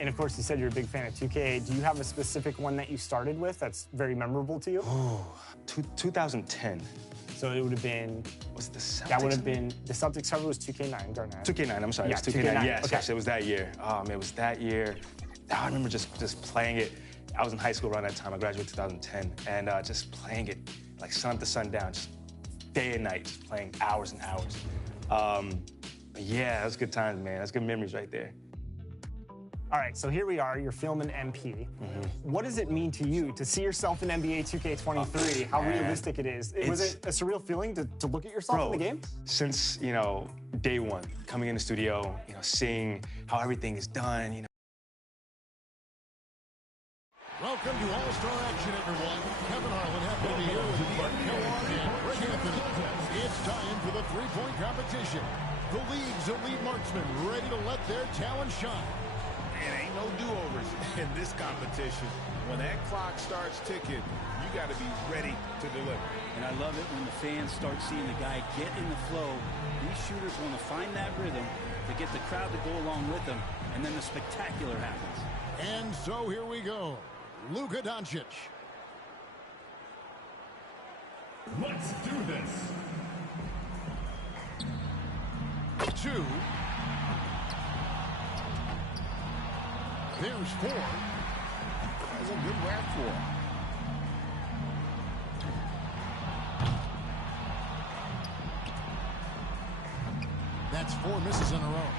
And of course, you said you're a big fan of 2K. Do you have a specific one that you started with that's very memorable to you? Oh, 2010. So it would have been. Was it the Celtics? That would have been the Celtics server was 2K9, Garnett. 2K9. I'm sorry. Yeah, it was 2K9. Yes, okay. yes, it was that year. Oh man, it was that year. I remember just playing it. I was in high school around that time. I graduated 2010, and just playing it like sun up to sundown, just day and night, just playing hours and hours. Yeah, that's good times, man. That's good memories right there. All right, so here we are. You're filming MP. What does it mean to you to see yourself in NBA 2K23? How realistic it is? Was it a surreal feeling to look at yourself in the game? Since day one, coming in the studio, seeing how everything is done, Welcome to All-Star action, everyone. Kevin Harlan happy to be here with Mark Kellogg and Rick Anthony. It's time for the three-point competition. The league's elite marksmen ready to let their talent shine. And ain't no do-overs in this competition. When that clock starts ticking, you got to be ready to deliver. And I love it when the fans start seeing the guy get in the flow. These shooters want to find that rhythm to get the crowd to go along with them, and then the spectacular happens. And so here we go. Luka Doncic. Let's do this. 2. There's 4. That's a good wrap for him. That's 4 misses in a row.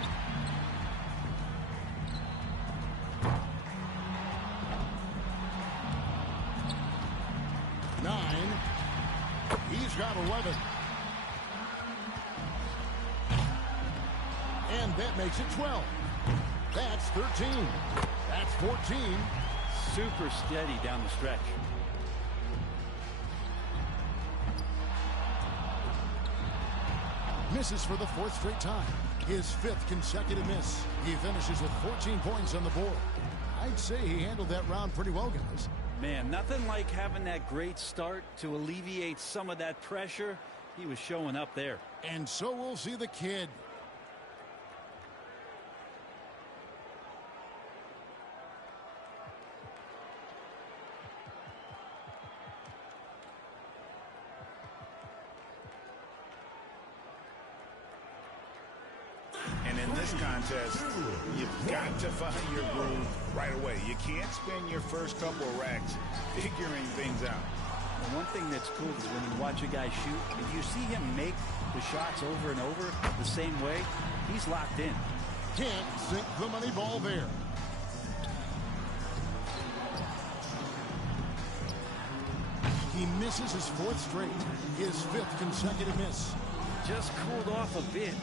He's got 11. And that makes it 12. That's 13. That's 14. Super steady down the stretch. Misses for the 4th straight time. His 5th consecutive miss. He finishes with 14 points on the board. I'd say he handled that round pretty well, guys. Man, nothing like having that great start to alleviate some of that pressure. He was showing up there. And so we'll see the kid. And in this contest, you've got to find your groove right away. You can't spend your first couple of racks figuring things out. And one thing that's cool is when you watch a guy shoot, if you see him make the shots over and over the same way, he's locked in. Can't sink the money ball there. He misses his 4th straight. His 5th consecutive miss. Just cooled off a bit.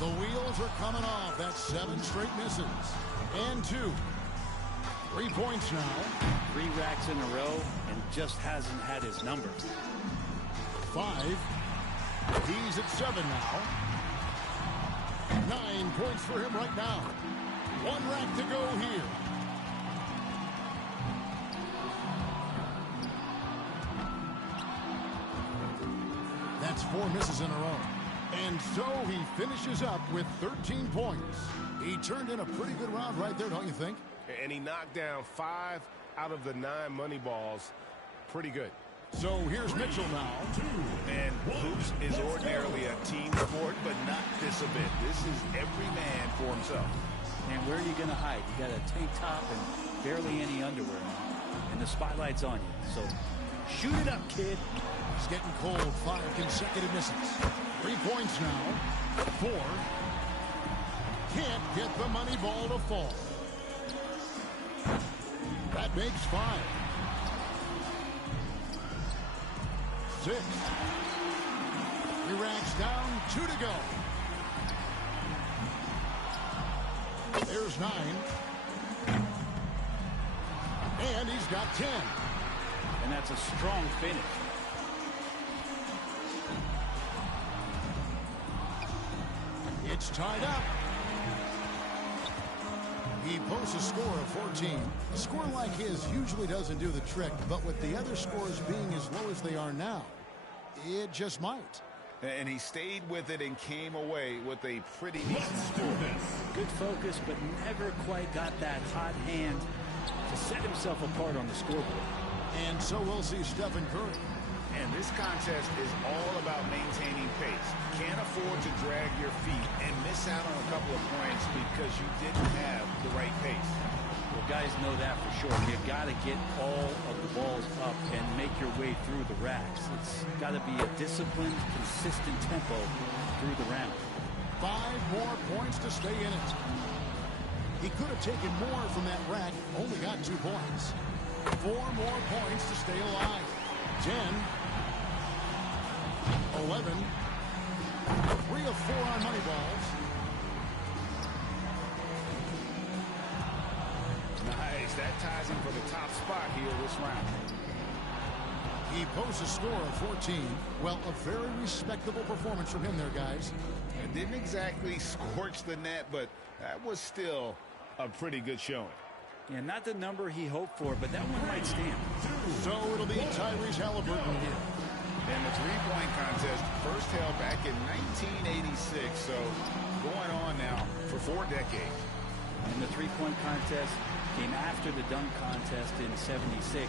The wheels are coming off. That's 7 straight misses. And 2. 3 points now. 3 racks in a row and just hasn't had his number. 5. He's at 7 now. 9 points for him right now. 1 rack to go here. That's 4 misses in a row. And so he finishes up with 13 points. He turned in a pretty good round right there, don't you think? And he knocked down 5 out of the 9 money balls. Pretty good. So here's Mitchell now. And hoops is ordinarily a team sport, but not this a bit. This is every man for himself. And where are you going to hide? You got a tank top and barely any underwear on. And the spotlight's on you. So shoot it up, kid. He's getting cold. 5 consecutive misses. 3 points now. 4. Can't get the money ball to fall. That makes 5. 6. He racks down. 2 to go. There's 9. And he's got 10. And that's a strong finish. It's tied up. He posts a score of 14. A score like his usually doesn't do the trick, but with the other scores being as low as they are now, it just might. And he stayed with it and came away with a pretty decent score. Good focus. focus, but never quite got that hot hand to set himself apart on the scoreboard. And so we'll see Stephen Curry. And this contest is all about maintaining pace. Can't afford to drag your feet and miss out on a couple of points because you didn't have the right pace. Well, guys know that for sure. You got to get all of the balls up and make your way through the racks. It's got to be a disciplined, consistent tempo through the round. 5 more points to stay in it. He could have taken more from that rack, only got 2 points. 4 more points to stay alive. 10, 11, 3 of 4 on money balls. Nice, that ties him for the top spot here this round. He posts a score of 14. Well, a very respectable performance from him there, guys. It didn't exactly scorch the net, but that was still a pretty good showing. Yeah, not the number he hoped for, but that one might stand. So it'll be Tyrese Halliburton here. And the three-point contest first held back in 1986, so going on now for 4 decades. And the three-point contest came after the dunk contest in '76.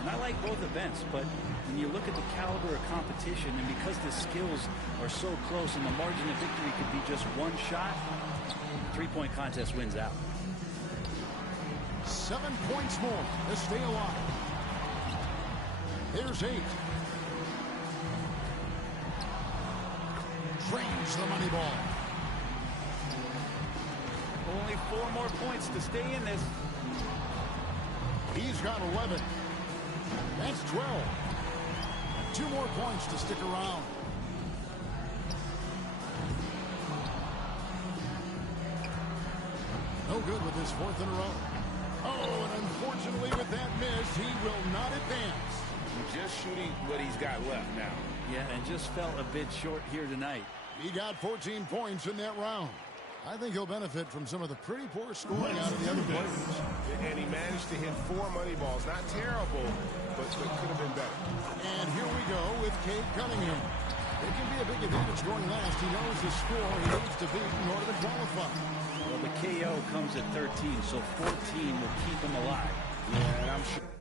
And I like both events, but when you look at the caliber of competition, and because the skills are so close and the margin of victory could be just 1 shot, three-point contest wins out. 7 points more to stay alive. Here's 8. Drains the money ball. Only 4 more points to stay in this. He's got 11. That's 12. 2 more points to stick around. No good with his 4th in a row. Oh, and unfortunately with that miss, he will not advance. Just shooting what he's got left now. Yeah, and just fell a bit short here tonight. He got 14 points in that round. I think he'll benefit from some of the pretty poor scoring out of the other players. And he managed to hit 4 money balls. Not terrible, but could have been better. And here we go with Cade Cunningham. It can be a big advantage going last. He knows the score he needs to beat in order to qualify. Well, the KO comes at 13, so 14 will keep him alive. Yeah, and I'm sure.